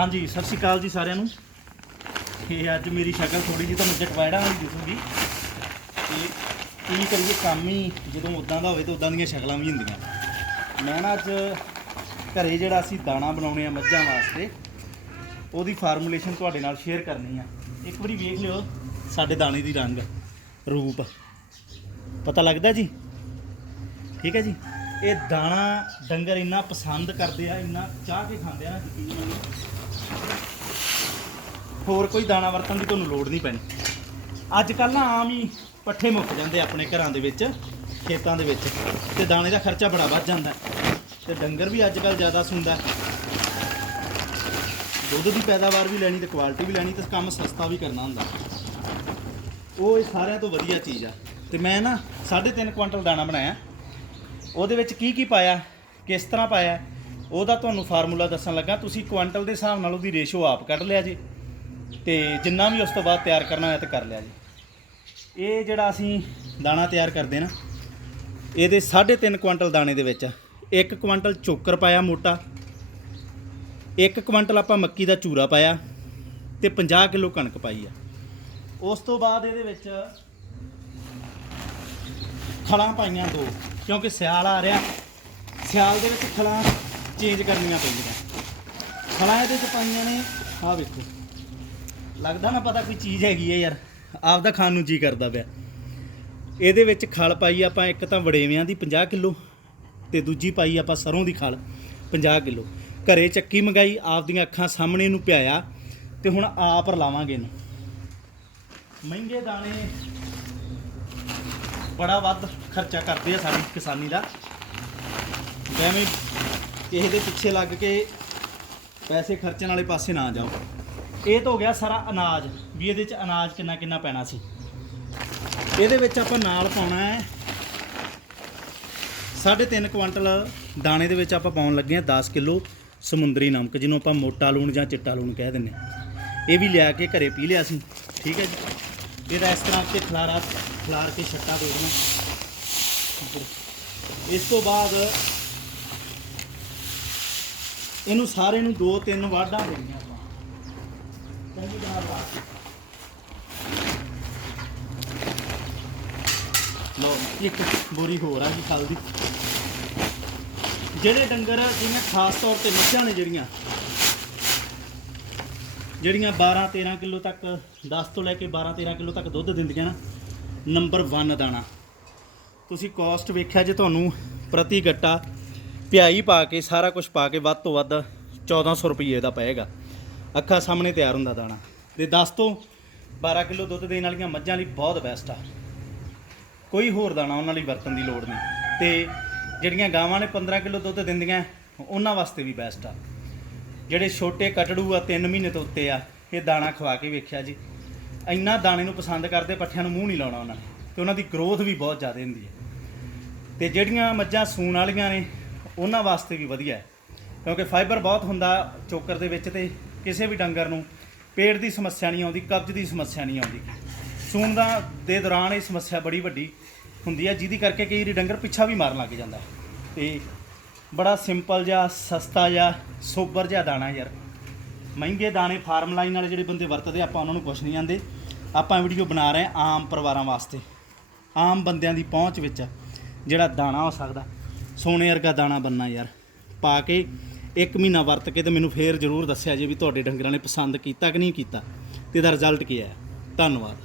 ਹਾਂਜੀ, ਸਤਿ ਸ਼੍ਰੀ ਅਕਾਲ ਜੀ ਸਾਰਿਆਂ ਨੂੰ। ਇਹ ਅੱਜ ਮੇਰੀ ਸ਼ਕਲ ਥੋੜੀ ਜਿਹੀ ਤੁਹਾਨੂੰ ਜਟਵਾੜਾ ਵਾਲੀ ਦਿਸੂਗੀ ਤੇ ਕੀ ਕਰੀਏ, ਕੰਮ ਹੀ ਜਦੋਂ ਉਦਾਂ ਦਾ ਹੋਵੇ ਤਾਂ ਉਦਾਂ ਦੀਆਂ ਸ਼ਕਲਾਂ ਵੀ ਹੁੰਦੀਆਂ। ਮੈਂ ਨਾ ਅੱਜ ਘਰੇ ਜਿਹੜਾ ਅਸੀਂ ਦਾਣਾ ਬਣਾਉਣੇ ਆ ਮੱਝਾਂ ਵਾਸਤੇ, ਉਹਦੀ ਫਾਰਮੂਲੇਸ਼ਨ ਤੁਹਾਡੇ ਨਾਲ ਸ਼ੇਅਰ ਕਰਨੀ ਆ। ਇੱਕ ਵਾਰੀ ਵੇਖ ਲਿਓ ਸਾਡੇ ਦਾਣੇ ਦੀ ਰੰਗ, ਰੂਪ। ਪਤਾ ਲੱਗਦਾ ਜੀ? ਠੀਕ ਹੈ ਜੀ? ਇਹ ਦਾਣਾ ਡੰਗਰ ਇੰਨਾ ਪਸੰਦ ਕਰਦੇ ਆ, ਇੰਨਾ ਚਾਹ ਕੇ ਖਾਂਦੇ ਆ ਨਾ। ਯਕੀਨ ਮੰਨੋ ਹੋਰ ਕੋਈ ਦਾਣਾ ਵਰਤਣ ਦੀ ਤੁਹਾਨੂੰ ਲੋੜ ਨਹੀਂ ਪੈਣੀ। ਅੱਜ ਕੱਲ ਨਾ ਆਮ ਹੀ ਪੱਠੇ ਮੁੱਕ ਜਾਂਦੇ ਆਪਣੇ ਘਰਾਂ ਦੇ ਵਿੱਚ, ਖੇਤਾਂ ਦੇ ਵਿੱਚ, ਤੇ ਦਾਣੇ ਦਾ ਖਰਚਾ ਬੜਾ ਵੱਧ ਜਾਂਦਾ। ਹੈ। ਤੇ ਡੰਗਰ ਵੀ ਅੱਜ ਕੱਲ ਜ਼ਿਆਦਾ ਸੁੰਦਾ। ਦੁੱਧ ਦੀ ਪੈਦਾਵਾਰ ਵੀ ਲੈਣੀ ਤੇ ਕੁਆਲਿਟੀ ਵੀ ਲੈਣੀ ਤੇ ਕੰਮ ਸਸਤਾ ਵੀ ਕਰਨਾ ਹੁੰਦਾ। ਉਹ ਇਹ ਸਾਰਿਆਂ ਤੋਂ ਵਧੀਆ ਚੀਜ਼ ਆ। ਤੇ ਮੈਂ ਨਾ 3.5 ਕੁਇੰਟਲ ਦਾਣਾ ਬਣਾਇਆ। ਉਹਦੇ ਵਿੱਚ ਕੀ ਕੀ ਪਾਇਆ, ਕਿਸ ਤਰ੍ਹਾਂ ਪਾਇਆ, ਉਹਦਾ ਤੁਹਾਨੂੰ ਫਾਰਮੂਲਾ ਦੱਸਣ ਲੱਗਾ। ਤੁਸੀਂ ਕੁਆਂਟਲ ਦੇ ਹਿਸਾਬ ਨਾਲ ਉਹਦੀ ਰੇਸ਼ੋ ਆਪ ਕੱਢ ਲਿਆ ਜੀ ਤੇ ਜਿੰਨਾ ਵੀ ਉਸ ਤੋਂ ਬਾਅਦ ਤਿਆਰ ਕਰਨਾ ਹੋਇਆ ਤੇ ਕਰ ਲਿਆ ਜੀ। ਇਹ ਜਿਹੜਾ ਅਸੀਂ ਦਾਣਾ ਤਿਆਰ ਕਰਦੇ ਨਾ, ਇਹਦੇ 3.5 ਕੁਆਂਟਲ ਦਾਣੇ ਦੇ ਵਿੱਚ ਇੱਕ ਕੁਆਂਟਲ ਚੋਕਰ ਪਾਇਆ ਮੋਟਾ, ਇੱਕ ਕੁਆਂਟਲ ਆਪਾਂ ਮੱਕੀ ਦਾ ਚੂਰਾ ਪਾਇਆ ਤੇ 50 ਕਿਲੋ ਕਣਕ ਪਾਈ ਆ। ਉਸ ਤੋਂ ਬਾਅਦ ਇਹਦੇ ਵਿੱਚ ਖਲਾਂ ਪਾਈਆਂ ਦੋ। ਕਿਉਂਕਿ ਸਿਆਲ ਆ ਰਿਹਾ, ਸਿਆਲ ਦੇ ਵਿੱਚ ਖਲਾਂ ਚੇਂਜ ਕਰਨੀਆਂ ਪੈਂਦੀਆਂ। ਖਲਾਂ ਇਹਦੇ ਚ ਪਾਈਆਂ ਨੇ, ਆਹ ਵੇਖੋ। ਲੱਗਦਾ ਨਾ ਪਤਾ ਕੋਈ ਚੀਜ਼ ਹੈਗੀ ਹੈ ਯਾਰ, ਆਪਦਾ ਖਾਣ ਨੂੰ ਜੀ ਕਰਦਾ ਪਿਆ। ਇਹਦੇ ਵਿੱਚ ਖਲ ਪਾਈ ਆਪਾਂ, ਇੱਕ ਤਾਂ ਵੜੇਵਿਆਂ ਦੀ 50 ਕਿਲੋ ਤੇ ਦੂਜੀ ਪਾਈ ਆਪਾਂ ਸਰੋਂ ਦੀ ਖਲ 50 ਕਿਲੋ। ਘਰੇ ਚੱਕੀ ਮੰਗਾਈ, ਆਪਦੀਆਂ ਅੱਖਾਂ ਸਾਹਮਣੇ ਨੂੰ ਪਿਆਇਆ ਤੇ ਹੁਣ ਆਪ ਰਲਾਵਾਂਗੇ ਇਹਨੂੰ। ਮਹਿੰਗੇ ਦਾਣੇ ਬੜਾ ਵੱਧ ਖਰਚਾ ਕਰਦੇ ਆ ਸਾਡੀ ਕਿਸਾਨੀ ਦਾ। ਐਵੇਂ ਕਿਸੇ ਦੇ ਪਿੱਛੇ ਲੱਗ ਕੇ ਪੈਸੇ ਖਰਚਣ ਵਾਲੇ ਪਾਸੇ ਨਾ ਜਾਓ। ਇਹ ਤਾਂ ਹੋ ਗਿਆ ਸਾਰਾ ਅਨਾਜ, ਵੀ ਇਹਦੇ ਚ ਅਨਾਜ ਕਿੰਨਾ ਕਿੰਨਾ ਪੈਣਾ ਸੀ। ਇਹਦੇ ਵਿੱਚ ਆਪਾਂ ਨਾਲ ਪਾਉਣਾ ਹੈ। 3.5 ਕੁਆਂਟਲ ਦਾਣੇ ਦੇ ਵਿੱਚ ਆਪਾਂ ਪਾਉਣ ਲੱਗੇ ਆ 10 ਕਿਲੋ ਸਮੁੰਦਰੀ ਨਮਕ, ਜਿਹਨੂੰ ਆਪਾਂ ਮੋਟਾ ਲੂਣ ਜਾਂ ਚਿੱਟਾ ਲੂਣ ਕਹਿ ਦਿੰਦੇ ਹਾਂ। ਇਹ ਵੀ ਲਿਆ ਕੇ ਘਰੇ ਪੀ ਲਿਆ ਸੀ। ਠੀਕ ਹੈ ਜੀ। ਇਹਦਾ ਇਸ ਤਰ੍ਹਾਂ ਤੇ ਖਲਾਰਾ ਖਲਾਰ ਕੇ ਛੱਟਾ ਦੇ ਦੇਣਾ। ਇਸ ਤੋਂ ਬਾਅਦ ਇਹਨੂੰ ਸਾਰੇ ਨੂੰ ਦੋ ਤਿੰਨ ਵਾਢਾਂ ਦੇਣੀਆਂ ਆਪਾਂ। ਚੰਗੀ ਤਰ੍ਹਾਂ ਲਾ ਕੇ। ਇੱਕ ਬੋਰੀ ਹੋਰ ਆ ਜੀ ਖਲ ਦੀ ਜਿਹੜੇ ਡੰਗਰ ਜਿਵੇਂ ਖਾਸ ਤੌਰ ਤੇ ਮੱਝਾਂ ਨੇ ਜਿਹੜੀਆਂ ਜਿਹੜੀਆਂ 12 13 ਕਿਲੋ ਤੱਕ 10 ਤੋਂ ਲੈ ਕੇ 12 13 ਕਿਲੋ ਤੱਕ ਦੁੱਧ ਦਿੰਦੀਆਂ ਨਾ ਨੰਬਰ 1 ਦਾਣਾ। ਤੁਸੀਂ ਕੋਸਟ ਵੇਖਿਆ ਜੇ ਤੁਹਾਨੂੰ, ਪ੍ਰਤੀ ਗੱਟਾ ਪਿਆਈ ਪਾ ਕੇ, ਸਾਰਾ ਕੁਝ ਪਾ ਕੇ ਵੱਧ ਤੋਂ ਵੱਧ 1400 ਰੁਪਏ ਦਾ ਪਏਗਾ। ਅੱਖਾਂ ਸਾਹਮਣੇ ਤਿਆਰ ਹੁੰਦਾ ਦਾਣਾ। ਤੇ 10 ਤੋਂ 12 ਕਿਲੋ ਦੁੱਧ ਦੇਣ ਵਾਲੀਆਂ ਮੱਝਾਂ ਲਈ ਬਹੁਤ ਬੈਸਟ ਆ। ਕੋਈ ਹੋਰ ਦਾਣਾ ਉਹਨਾਂ ਲਈ ਵਰਤਣ ਦੀ ਲੋੜ ਨਹੀਂ। ਤੇ ਜਿਹੜੀਆਂ ਗਾਵਾਂ ਨੇ 15 ਕਿਲੋ ਦੁੱਧ ਦਿੰਦੀਆਂ, ਉਹਨਾਂ ਵਾਸਤੇ ਵੀ ਬੈਸਟ ਆ। ਜਿਹੜੇ ਛੋਟੇ ਕਟੜੂ ਆ 3 ਮਹੀਨੇ ਤੋਂ ਉੱਤੇ ਆ, ਇਹ ਦਾਣਾ ਖਵਾ ਕੇ ਵੇਖਿਆ ਜੀ। ਇੰਨਾ ਦਾਣੇ ਨੂੰ ਪਸੰਦ ਕਰਦੇ, ਪੱਠਿਆਂ ਨੂੰ ਮੂੰਹ ਨਹੀਂ ਲਾਉਣਾ ਉਹਨਾਂ ਨੇ, ਤੇ ਉਹਨਾਂ ਦੀ ਗਰੋਥ ਵੀ ਬਹੁਤ ਜ਼ਿਆਦਾ ਹੁੰਦੀ ਹੈ। ਤੇ ਜਿਹੜੀਆਂ ਮੱਝਾਂ ਸੂਣ ਵਾਲੀਆਂ ਨੇ, ਉਹਨਾਂ ਵਾਸਤੇ ਵੀ ਵਧੀਆ ਹੈ। ਕਿਉਂਕਿ ਫਾਈਬਰ ਬਹੁਤ ਹੁੰਦਾ ਚੋਕਰ ਦੇ ਵਿੱਚ ਤੇ ਕਿਸੇ ਵੀ ਡੰਗਰ ਨੂੰ ਪੇਟ ਦੀ ਸਮੱਸਿਆ ਨਹੀਂ ਆਉਂਦੀ, ਕਬਜ਼ ਦੀ ਸਮੱਸਿਆ ਨਹੀਂ ਆਉਂਦੀ। ਸੂਣ ਦਾ ਦੇ ਦੌਰਾਨ ਇਹ ਸਮੱਸਿਆ ਬੜੀ ਵੱਡੀ ਹੁੰਦੀ ਹੈ, ਜਿਹਦੀ ਕਰਕੇ ਕਈ ਡੰਗਰ ਪਿੱਛਾ ਵੀ ਮਾਰਨ ਲੱਗ ਜਾਂਦਾ ਤੇ ਬੜਾ ਸਿੰਪਲ ਜਿਹਾ, ਸਸਤਾ ਜਿਹਾ, ਸੋਬਰ ਜਿਹਾ ਦਾਣਾ ਯਾਰ। ਮਹਿੰਗੇ ਦਾਣੇ ਫਾਰਮ ਲਾਈਨ ਵਾਲੇ ਜਿਹੜੇ ਬੰਦੇ ਵਰਤਦੇ, ਆਪਾਂ ਉਹਨਾਂ ਨੂੰ ਕੁਛ ਨਹੀਂ ਜਾਂਦੇ ਆਪਾਂ ਵੀਡੀਓ ਬਣਾ ਰਹੇ ਹਾਂ ਆਮ ਪਰਿਵਾਰਾਂ ਵਾਸਤੇ। ਆਮ ਬੰਦਿਆਂ ਦੀ ਪਹੁੰਚ ਵਿੱਚ ਜਿਹੜਾ ਦਾਣਾ ਹੋ ਸਕਦਾ। ਸੋਨੇ ਵਰਗਾ ਦਾਣਾ ਬੰਨਾ ਯਾਰ। ਪਾ ਕੇ ਇੱਕ ਮਹੀਨਾ ਵਰਤ ਕੇ ਤੇ ਮੈਨੂੰ ਫੇਰ ਜ਼ਰੂਰ ਦੱਸਿਆ ਜੇ ਵੀ ਤੁਹਾਡੇ ਡੰਗਰਾਂ ਨੇ ਪਸੰਦ ਕੀਤਾ ਕਿ ਨਹੀਂ ਕੀਤਾ। ਤੇ ਇਹਦਾ ਰਿਜ਼ਲਟ ਕੀ ਆਇਆ? ਧੰਨਵਾਦ।